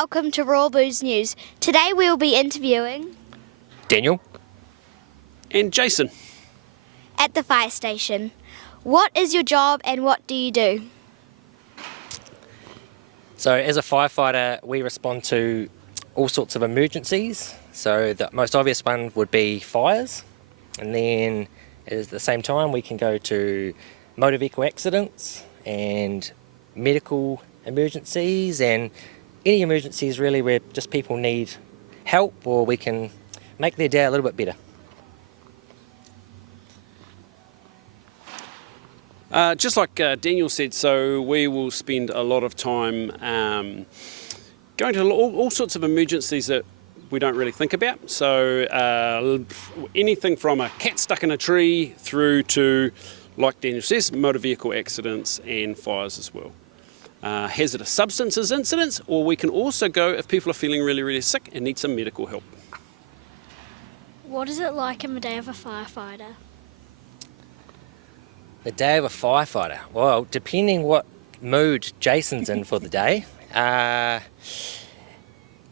welcome to Raw Booze News. Today we will be interviewing Daniel. And Jason. at the fire station. What is your job and what do you do? So as a firefighter, we respond to all sorts of emergencies. So the most obvious one would be fires. And then at the same time, we can go to motor vehicle accidents and medical emergencies and any emergencies really where just people need help or we can make their day a little bit better. Just like Daniel said, so we will spend a lot of time going to all sorts of emergencies that we don't really think about. So anything from a cat stuck in a tree through to, like Daniel says, motor vehicle accidents and fires as well. Hazardous substances incidents, or we can also go if people are feeling really, really sick and need some medical help. What is it like in the day of a firefighter? The day of a firefighter. Well, depending what mood Jason's in for the day,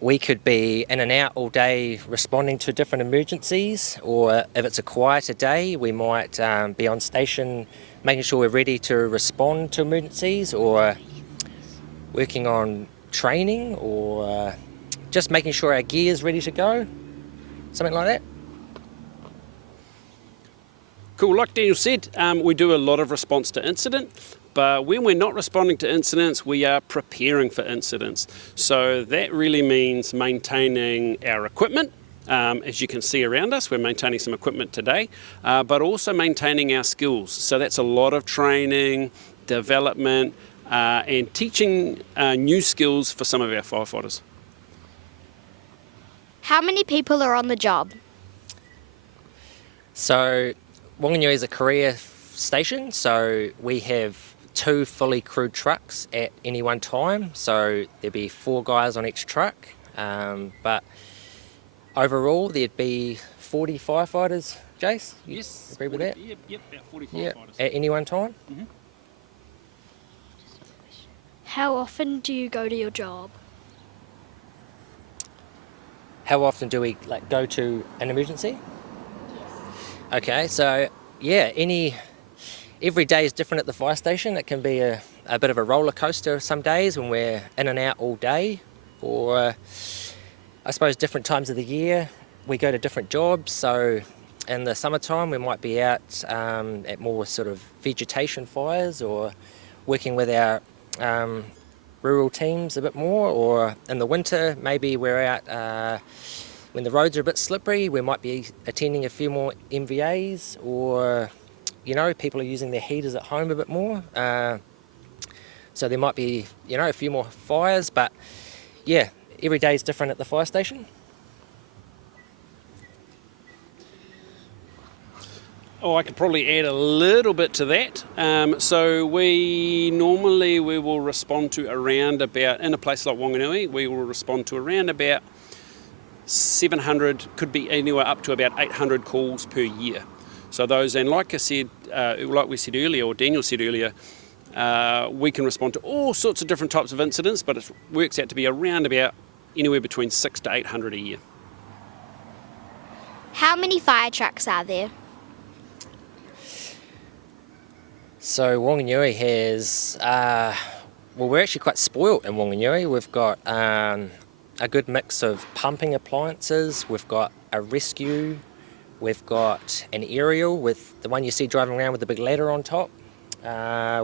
we could be in and out all day responding to different emergencies, or if it's a quieter day, we might be on station making sure we're ready to respond to emergencies, or working on training, or just making sure our gear is ready to go, something like that. Cool, like Daniel said, we do a lot of response to incident, but when we're not responding to incidents, we are preparing for incidents. So that really means maintaining our equipment. As you can see around us, we're maintaining some equipment today, but also maintaining our skills. So that's a lot of training, development, and teaching new skills for some of our firefighters. How many people are on the job? So Wanganui is a career station, so we have 2 fully crewed trucks at any one time, so there'd be 4 guys on each truck, but overall there'd be 40 firefighters. Jace, you Yes, agree with that? Yep, about 40 Yeah, firefighters. at any one time. Mm-hmm. How often do you go to your job? How often do we go to an emergency? Okay, so yeah, every day is different at the fire station. It can be a bit of a roller coaster some days when we're in and out all day, or I suppose different times of the year we go to different jobs. So in the summertime we might be out at more sort of vegetation fires, or working with our rural teams a bit more, or in the winter maybe we're out when the roads are a bit slippery, we might be attending a few more MVAs, or people are using their heaters at home a bit more, so there might be a few more fires, but yeah, every day is different at the fire station. Oh, I could probably add a little bit to that. So we will respond to around about, in a place like Wanganui, we will respond to around about 700, could be anywhere up to about 800 calls per year. So those, and like I said, like we said earlier, or Daniel said earlier, we can respond to all sorts of different types of incidents, but it works out to be around about anywhere between 600 to 800 a year. How many fire trucks are there? So Wanganui has, we're actually quite spoilt in Wanganui. We've got a good mix of pumping appliances, we've got a rescue, we've got an aerial with the one you see driving around with the big ladder on top,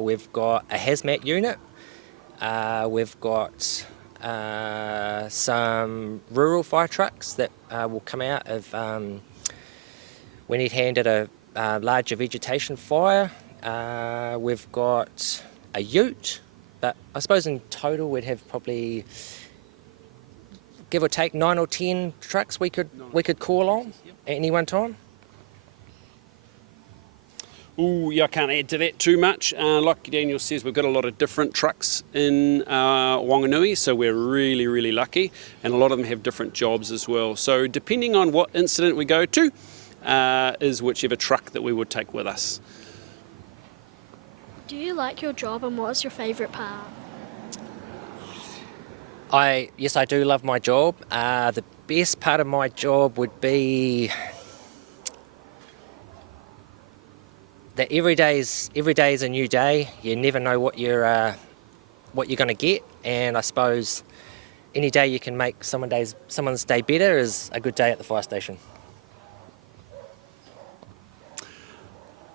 we've got a hazmat unit, we've got some rural fire trucks that will come out if we need hand at a larger vegetation fire. We've got a ute, but I suppose in total we'd have probably, give or take, 9 or 10 trucks we could call on at any one time. Ooh, yeah, I can't add to that too much. Like Daniel says, we've got a lot of different trucks in Wanganui, so we're really, really lucky, and a lot of them have different jobs as well. So depending on what incident we go to, is whichever truck that we would take with us. Do you like your job and what is your favourite part? Yes, I do love my job. The best part of my job would be that every day is a new day. You never know what you're going to get, and I suppose any day you can make someone's day better is a good day at the fire station.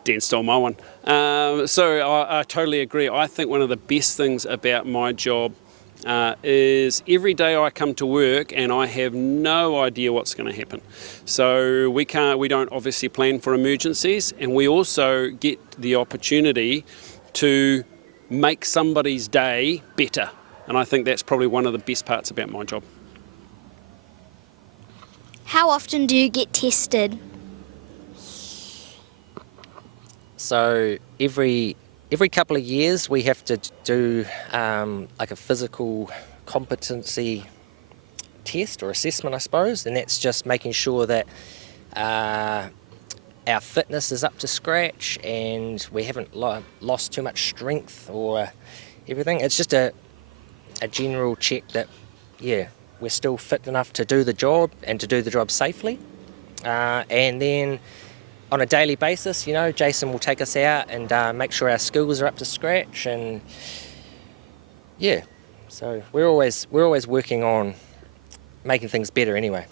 Dan stole my one. So I totally agree. I think one of the best things about my job is every day I come to work and I have no idea what's going to happen. So we don't obviously plan for emergencies, and we also get the opportunity to make somebody's day better. And I think that's probably one of the best parts about my job. How often do you get tested? So every couple of years we have to do like a physical competency test or assessment, I suppose, and that's just making sure that our fitness is up to scratch and we haven't lost too much strength or everything. It's just a general check that, we're still fit enough to do the job and to do the job safely. And then on a daily basis, Jason will take us out and make sure our skills are up to scratch, and so we're always working on making things better anyway.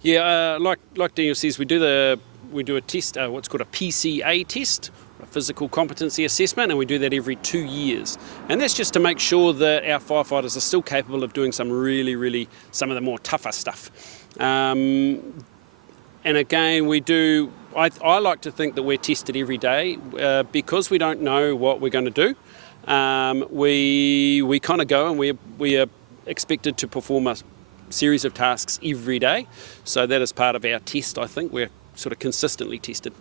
Yeah, like Daniel says, we do a test, what's called a PCA test, a physical competency assessment, and we do that every 2 years. And that's just to make sure that our firefighters are still capable of doing some some of the more tougher stuff. And again, I like to think that we're tested every day because we don't know what we're going to do. We kind of go and we are expected to perform a series of tasks every day. So that is part of our test, I think. We're sort of consistently tested.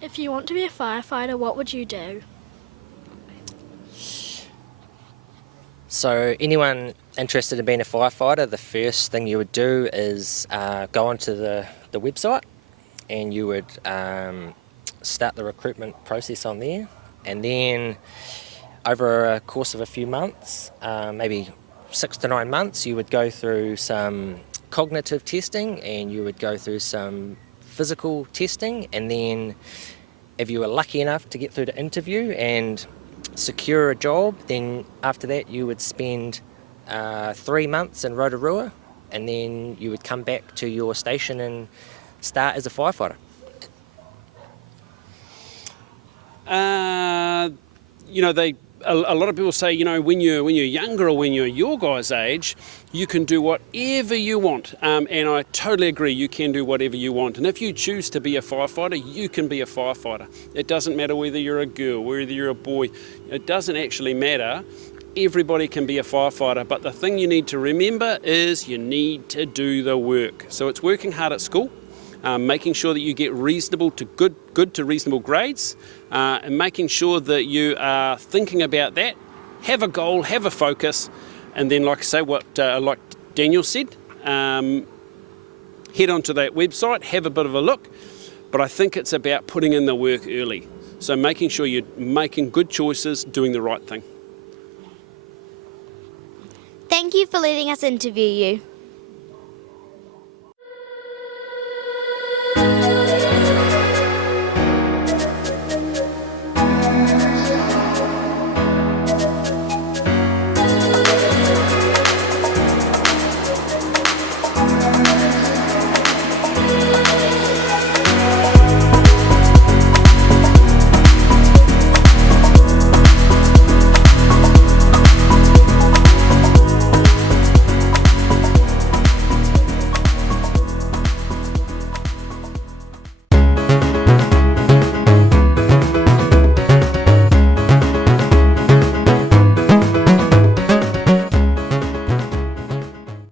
If you want to be a firefighter, what would you do? So anyone interested in being a firefighter, the first thing you would do is go onto the website, and you would start the recruitment process on there, and then over a course of a few months, maybe 6 to 9 months, you would go through some cognitive testing and you would go through some physical testing, and then if you were lucky enough to get through the interview and secure a job, then after that you would spend 3 months in Rotorua, and then you would come back to your station and start as a firefighter. A lot of people say, when you're younger or when you're your guys' age, you can do whatever you want. And I totally agree, you can do whatever you want. And if you choose to be a firefighter, you can be a firefighter. It doesn't matter whether you're a girl, whether you're a boy. It doesn't actually matter. Everybody can be a firefighter. But the thing you need to remember is you need to do the work. So it's working hard at school, making sure that you get reasonable to good to reasonable grades, and making sure that you are thinking about that, have a goal, have a focus, and then, like I say, like Daniel said, head onto that website, have a bit of a look. But I think it's about putting in the work early. So making sure you're making good choices, doing the right thing. Thank you for letting us interview you.